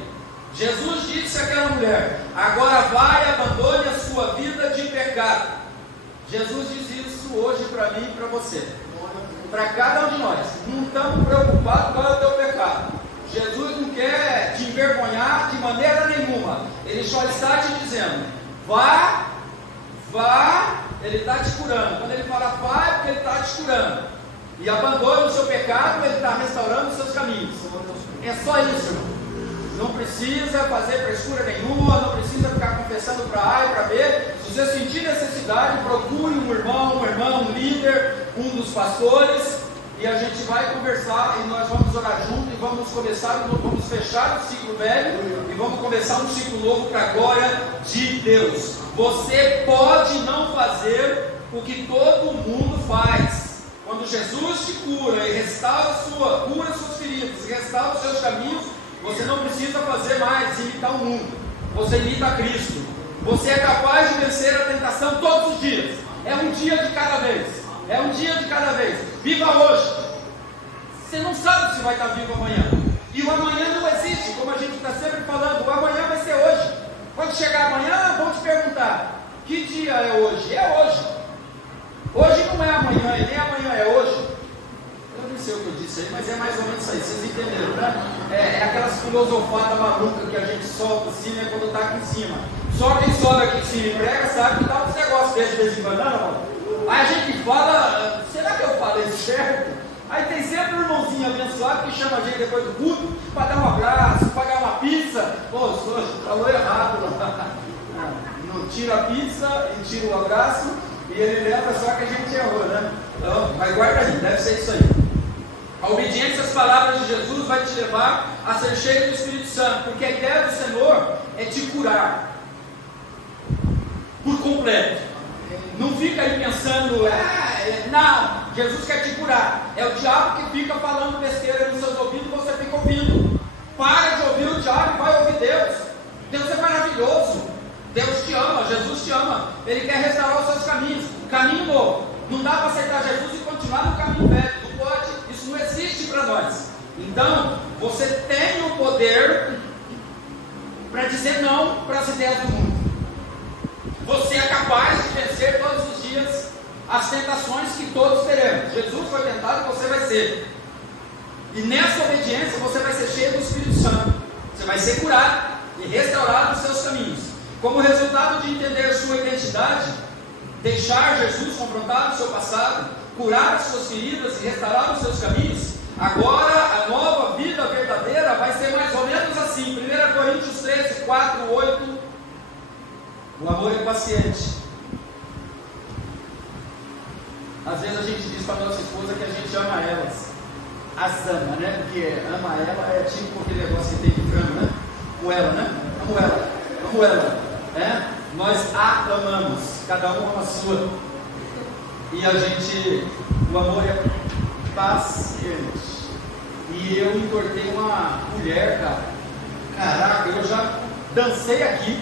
Jesus disse àquela mulher: agora vai e abandone a sua vida de pecado. Jesus diz isso hoje para mim e para você. Para cada um de nós. Não estamos preocupados qual é o teu pecado. Jesus não quer te envergonhar de maneira nenhuma. Ele só está te dizendo: vá, ele está te curando. Quando ele fala vá, é porque ele está te curando. E abandone o seu pecado, ele está restaurando os seus caminhos. É só isso, irmão. Não precisa fazer frescura nenhuma, não precisa ficar confessando para A e para B. Se você sentir necessidade, procure um irmão, uma irmã, um líder, um dos pastores, e a gente vai conversar e nós vamos orar junto e vamos fechar o ciclo velho e vamos começar um ciclo novo para a glória de Deus. Você pode não fazer o que todo mundo faz. Quando Jesus te cura e cura suas feridas, restaura os seus caminhos, você não precisa fazer mais, imitar o mundo. Você imita a Cristo. Você é capaz de vencer a tentação todos os dias. É um dia de cada vez. Viva hoje. Você não sabe se vai estar vivo amanhã. E o amanhã não existe, como a gente está sempre falando. O amanhã vai ser hoje. Quando chegar amanhã, vão te perguntar: que dia é hoje? É hoje. Hoje não é amanhã, e nem amanhã é hoje. Eu não sei o que eu disse aí, mas é mais ou menos isso aí, vocês entenderam, né? É aquelas filosofadas malucas que a gente solta assim, né, quando está aqui em cima. Só quem sobe aqui em cima e prega sabe que dá uns negócios desses de vez em quando, não? Aí a gente fala, será que eu falei certo? Aí tem sempre um irmãozinho abençoado que chama a gente depois do culto para dar um abraço, pagar uma pizza. Pô, falou errado lá. Não tira a pizza e tira o abraço e ele lembra só que a gente errou, né? Então, mas guarda aí, deve ser isso aí. A obediência às palavras de Jesus vai te levar a ser cheio do Espírito Santo, porque a ideia do Senhor é te curar por completo. Não fica aí pensando, não, Jesus quer te curar. É o diabo que fica falando besteira nos seus ouvidos e você fica ouvindo. Para de ouvir o diabo e vai ouvir Deus. Deus é maravilhoso. Deus te ama, Jesus te ama. Ele quer restaurar os seus caminhos. Caminho novo. Não dá para aceitar Jesus e continuar no caminho velho. Não pode. Isso não existe para nós. Então, você tem o poder para dizer não para as ideias do mundo. Você é capaz de vencer todos os dias as tentações que todos teremos. Jesus foi tentado e você vai ser. E nessa obediência você vai ser cheio do Espírito Santo. Você vai ser curado e restaurado nos seus caminhos. Como resultado de entender a sua identidade, deixar Jesus confrontar o seu passado, curar as suas feridas e restaurar os seus caminhos, agora a nova vida verdadeira vai ser mais ou menos assim. 1 Coríntios 13, 4, 8. O amor é paciente. Às vezes a gente diz para a nossa esposa que a gente ama elas. As ama, né? Porque ama ela é tipo aquele negócio que tem de frango, né? Amo ela, né? Amo ela. Amo ela. Nós a amamos. Cada um ama a sua. E a gente, o amor é paciente. E eu entortei uma mulher, cara. Caraca, eu já dancei aqui.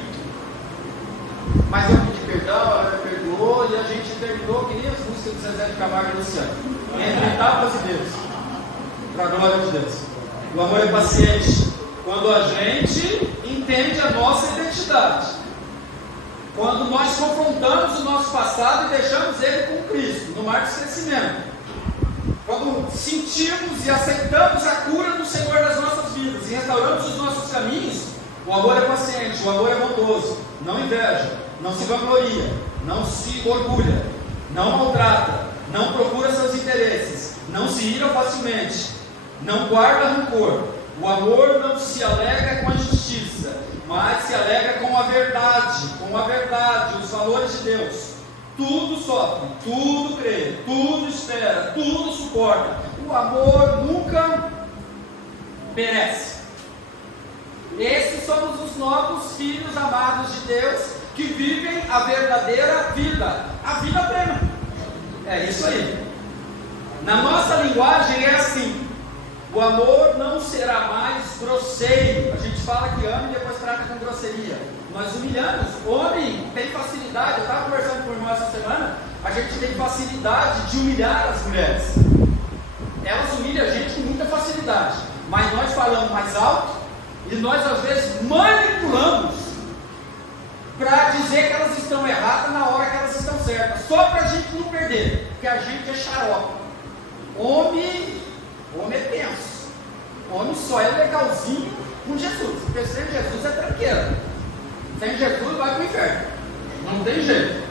Mas eu pedi perdão, ela me perdoou e a gente terminou que nem as músicas do Zezé de Camargo e Luciano. Entre tapas e Deus. Para a glória de Deus. O amor é paciente. Quando a gente entende a nossa identidade. Quando nós confrontamos o nosso passado e deixamos ele com Cristo, no mar do esquecimento. Quando sentimos e aceitamos a cura do Senhor das nossas vidas e restauramos os nossos caminhos, o amor é paciente, o amor é bondoso, não inveja, não se vangloria, não se orgulha, não maltrata, não procura seus interesses, não se ira facilmente, não guarda rancor. O amor não se alegra com a justiça, mas se alegra com a verdade, os valores de Deus. Tudo sofre, tudo crê, tudo espera, tudo suporta. O amor nunca perece. Esses somos os novos filhos amados de Deus, que vivem a verdadeira vida, a vida plena. É isso aí. Na nossa linguagem é assim: o amor não será mais grosseiro. A gente fala que ama e depois trata com grosseria. Nós humilhamos. Homem tem facilidade. Eu estava conversando com o irmão essa semana. A gente tem facilidade de humilhar as mulheres. Elas humilham a gente com muita facilidade. Mas nós falamos mais alto e nós às vezes manipulamos para dizer que elas estão erradas na hora que elas estão certas. Só para a gente não perder. Porque a gente é xarope. Homem é tenso. Homem só é legalzinho com Jesus. Porque sem Jesus é tranqueira. Sem Jesus vai para o inferno. Não tem jeito.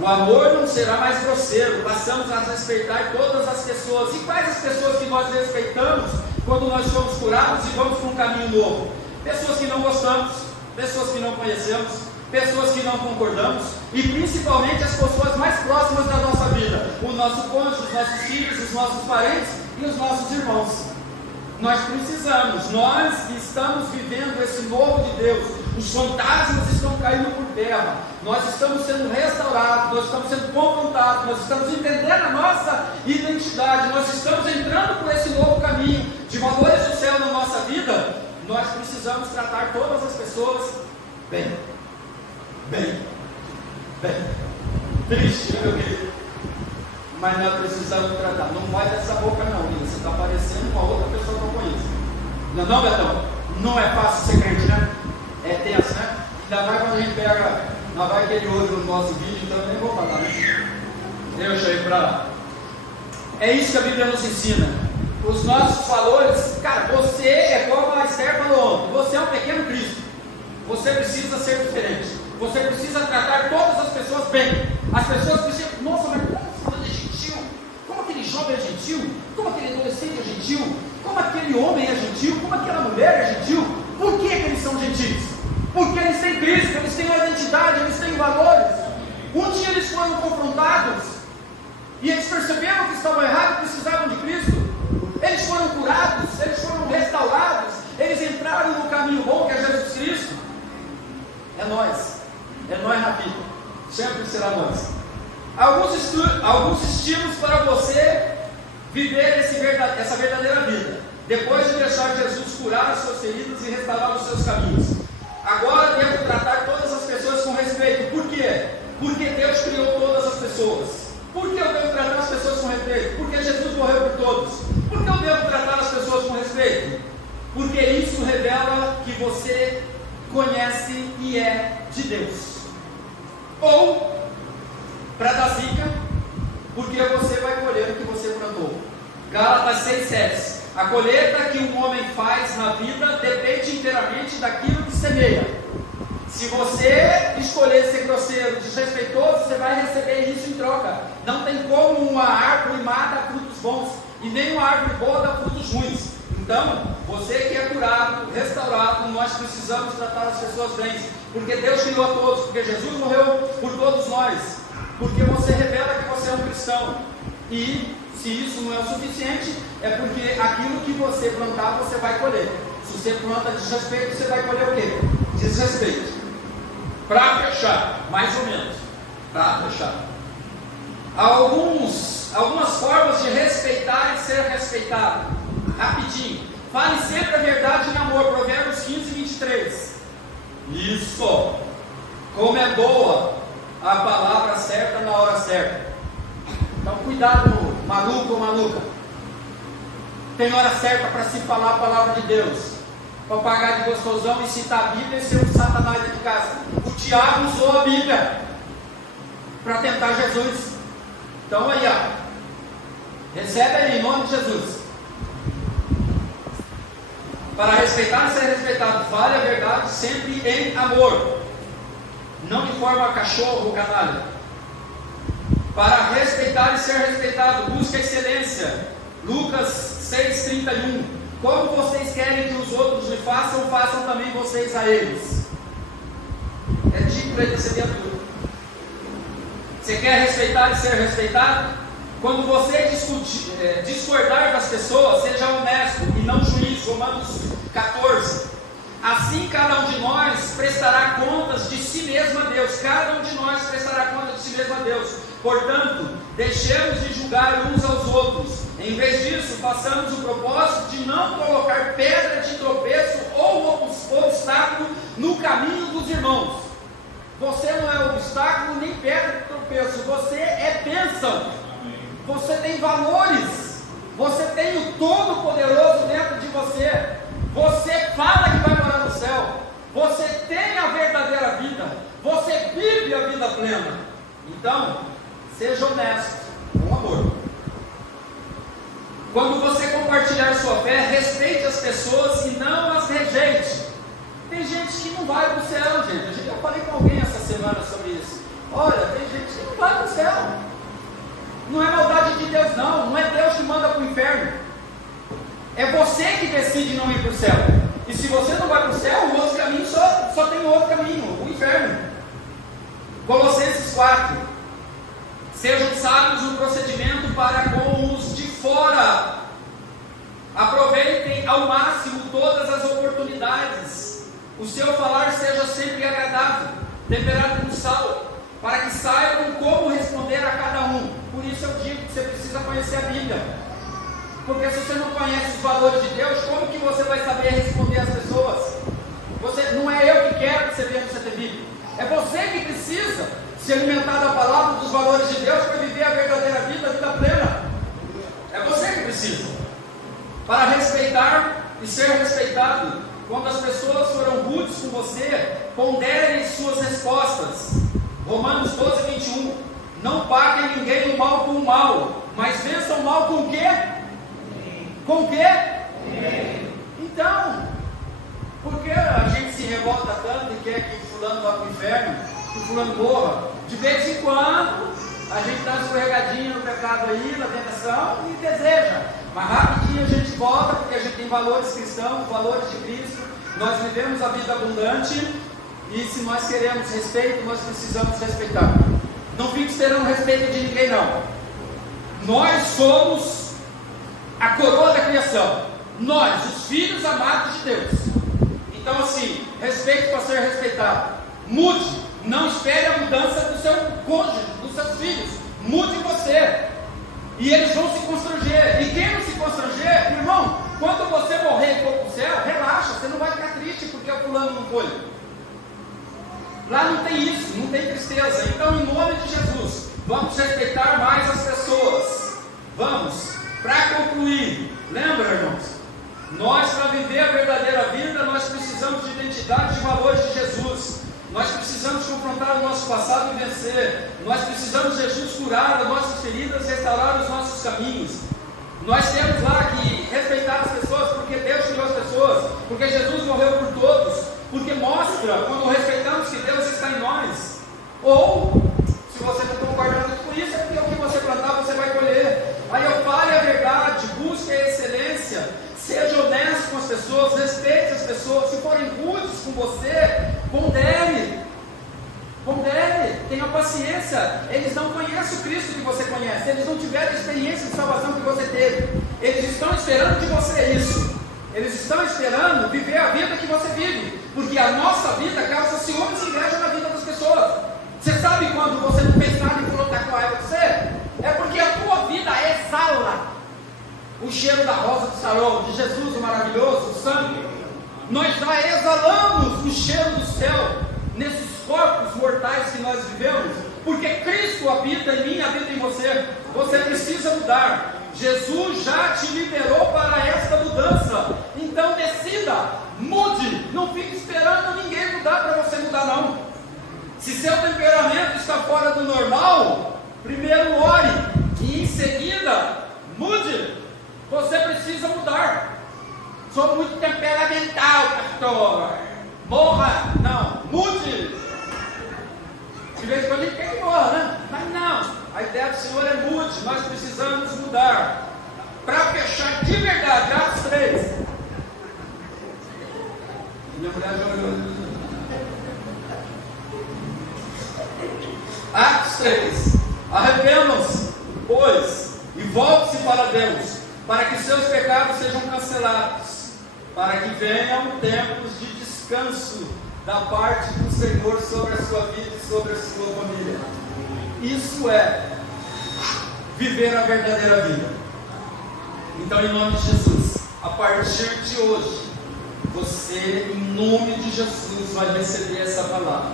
O amor não será mais grosseiro. Passamos a respeitar todas as pessoas. E quais as pessoas que nós respeitamos quando nós somos curados e vamos para um caminho novo? Pessoas que não gostamos, pessoas que não conhecemos, pessoas que não concordamos, e principalmente as pessoas mais próximas da nossa vida, o nosso cônjuge, os nossos filhos, os nossos parentes e os nossos irmãos. Nós precisamos, nós estamos vivendo esse novo de Deus, os fantasmas estão caindo por terra, nós estamos sendo restaurados, nós estamos sendo confrontados, nós estamos entendendo a nossa identidade, nós estamos entrando por esse novo caminho de valores do céu na nossa vida. Nós precisamos tratar todas as pessoas bem. Triste, meu querido. Mas nós precisamos tratar. Não vai dessa boca não, Lina. Você está parecendo uma outra pessoa que eu conheço. Não, Betão? Não é fácil ser crente, né? É tenso, né? Ainda mais quando a gente pega, não vai aquele hoje no nosso vídeo, então eu nem vou falar, né? Deixa eu ir para lá. É isso que a Bíblia nos ensina. Os nossos valores, cara, você é como a Esther falou ontem, você é um pequeno Cristo. Você precisa ser diferente. Você precisa tratar todas as pessoas bem. As pessoas precisam, nossa, mas como fulano é gentil? Como aquele jovem é gentil? Como aquele adolescente é gentil? Como aquele homem é gentil? Como aquela mulher é gentil? Por que eles são gentis? Porque eles têm Cristo, eles têm uma identidade, eles têm valores. Um dia eles foram confrontados e eles perceberam que estavam errados e precisavam de Cristo. Eles foram curados, eles foram restaurados, eles entraram no caminho bom que é Jesus Cristo. É nós na vida, sempre será nós. Alguns estímulos para você viver essa verdadeira vida, depois de deixar Jesus curar as suas feridas e restaurar os seus caminhos. Agora devo tratar todas as pessoas com respeito. Por quê? Porque Deus criou todas as pessoas. Por que eu devo tratar as pessoas com respeito? Porque Jesus morreu por todos. Por que eu devo tratar as pessoas com respeito? Porque isso revela que você conhece e é de Deus. Ou, para dar zica, porque você vai colher o que você plantou. Gálatas 6,7. A colheita que um homem faz na vida depende inteiramente daquilo que semeia. Se você escolher ser grosseiro, desrespeitoso, você vai receber isso em troca. Não tem como uma árvore mata frutos bons e nem uma árvore boa dá frutos ruins. Então, você que é curado, restaurado, nós precisamos tratar as pessoas bem, porque Deus criou a todos, porque Jesus morreu por todos nós, porque você revela que você é um cristão. E se isso não é o suficiente, é porque aquilo que você plantar, você vai colher. Se você planta desrespeito, você vai colher o quê? Desrespeito. Para fechar, mais ou menos, para fechar, algumas formas de respeitar e ser respeitado. Rapidinho, fale sempre a verdade em amor. Provérbios 15:23. Isso. Como é boa a palavra certa na hora certa. Então cuidado, maluco ou maluca. Tem hora certa para se falar a palavra de Deus. Para pagar de gostosão e citar a Bíblia e ser um satanás dentro de casa. O diabo usou a Bíblia para tentar Jesus. Então aí, ó, recebe aí em nome de Jesus. Para respeitar e ser respeitado, fale a verdade sempre em amor, não de forma cachorro ou canalha. Para respeitar e ser respeitado, busque a excelência. Lucas 6:31. Como vocês querem que os outros lhe façam, façam também vocês a eles. É tipo para ele receber tudo. Você quer respeitar e ser respeitado? Quando você discordar das pessoas, seja honesto e não juiz. Romanos 14. Assim cada um de nós prestará contas de si mesmo a Deus. Cada um de nós prestará contas de si mesmo a Deus. Portanto, deixemos de julgar uns aos outros. Em vez disso, façamos o propósito de não colocar pedra de tropeço ou obstáculo no caminho dos irmãos. Você não é obstáculo nem pedra de tropeço. Você é bênção. Você tem valores. Você tem o Todo-Poderoso dentro de você. Você fala que vai morar no céu. Você tem a verdadeira vida. Você vive a vida plena. Então, seja honesto, com amor. Quando você compartilhar sua fé, respeite as pessoas e não as rejeite. Tem gente que não vai para o céu, gente. Eu falei com alguém essa semana sobre isso. Olha, tem gente que não vai para o céu. Não é maldade de Deus, não. Não é Deus que manda para o inferno. É você que decide não ir para o céu. E se você não vai para o céu, o outro caminho só tem um outro caminho, o inferno. Colossenses 4. Sejam sábios no procedimento para com os de fora. Aproveitem ao máximo todas as oportunidades. O seu falar seja sempre agradável, temperado com sal, para que saibam como responder a cada um. Por isso eu digo que você precisa conhecer a Bíblia. Porque se você não conhece os valores de Deus, como que você vai saber responder às pessoas? Não é eu que quero que você venha para o CTV. É você que precisa se alimentar da palavra, dos valores de Deus, para viver a verdadeira vida, a vida plena. É você que precisa. Para respeitar e ser respeitado, quando as pessoas foram rudes com você, pondere suas respostas. Romanos 12:21. Não paguem ninguém o mal com o mal, mas vençam o mal com o quê? Com o quê? Então, por que a gente se revolta tanto e quer que fulano vá para o inferno, que fulano morra? De vez em quando, a gente dá uma escorregadinha no pecado aí, na tentação, e deseja. Mas rapidinho a gente volta, porque a gente tem valores cristãos, valores de Cristo. Nós vivemos a vida abundante, e se nós queremos respeito, nós precisamos respeitar. Não fique esperando respeito de ninguém, não. Nós somos a coroa da criação. Nós, os filhos amados de Deus. Então assim, respeito para ser respeitado. Mude, não espere a mudança do seu cônjuge, dos seus filhos. Mude você. E eles vão se constranger. E quem não se constranger, irmão, quando você morrer e for para o céu, relaxa, você não vai ficar triste porque o fulano não foi. Lá não tem isso, não tem tristeza. Então, em nome de Jesus, vamos respeitar mais as pessoas. Vamos. Para concluir, lembra, irmãos? Nós, para viver a verdadeira vida, nós precisamos de identidade de valores de Jesus. Nós precisamos confrontar o nosso passado e vencer. Nós precisamos de Jesus curar as nossas feridas, restaurar os nossos caminhos. Nós temos lá que respeitar as pessoas, porque Deus criou as pessoas, porque Jesus morreu por todos, porque mostra, quando respeitamos, que Deus está em nós. Ou, se você não concorda com isso, é porque o que você plantar, você vai colher. Aí eu fale a verdade, busque a excelência, seja honesto com as pessoas, respeite as pessoas. Se forem rudes com você, pondere, tenha paciência. Eles não conhecem o Cristo que você conhece, eles não tiveram a experiência de salvação que você teve. Eles estão esperando de você isso. Eles estão esperando viver a vida que você vive, porque a nossa vida causa ciúmes e inveja na vida das pessoas. Você sabe quando você não fez nada e falou que está com raiva de você? É porque a tua vida exala o cheiro da rosa do sarão, de Jesus o maravilhoso, o sangue. Nós já exalamos o cheiro do céu nesses corpos mortais que nós vivemos, porque Cristo habita em mim, habita em você. Você precisa mudar. Jesus já te liberou para esta mudança. Então decida, mude. Não fique esperando ninguém mudar para você mudar, não. Se seu temperamento está fora do normal, primeiro ore e em seguida mude. Você precisa mudar. Sou muito temperamental, pastor. Morra. Não, mude. De vez em quando a gente quer que morra, né? Mas não. A ideia do Senhor é mude. Nós precisamos mudar. Para fechar de verdade, Atos 3. Minha mulher já olhou. Atos 3. Arrependam-se, pois, e volte-se para Deus, para que seus pecados sejam cancelados, para que venham tempos de descanso da parte do Senhor sobre a sua vida e sobre a sua família. Isso é viver a verdadeira vida. Então, em nome de Jesus, a partir de hoje, você, em nome de Jesus, vai receber essa palavra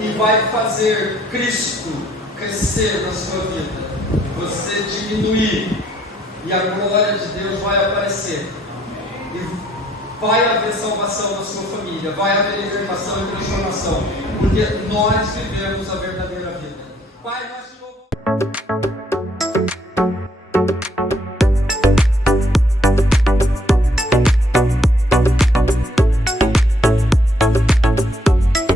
e vai fazer Cristo crescer na sua vida, você diminuir, e a glória de Deus vai aparecer, e vai haver salvação na sua família, vai haver libertação e transformação, porque nós vivemos a verdadeira vida. Pai, nós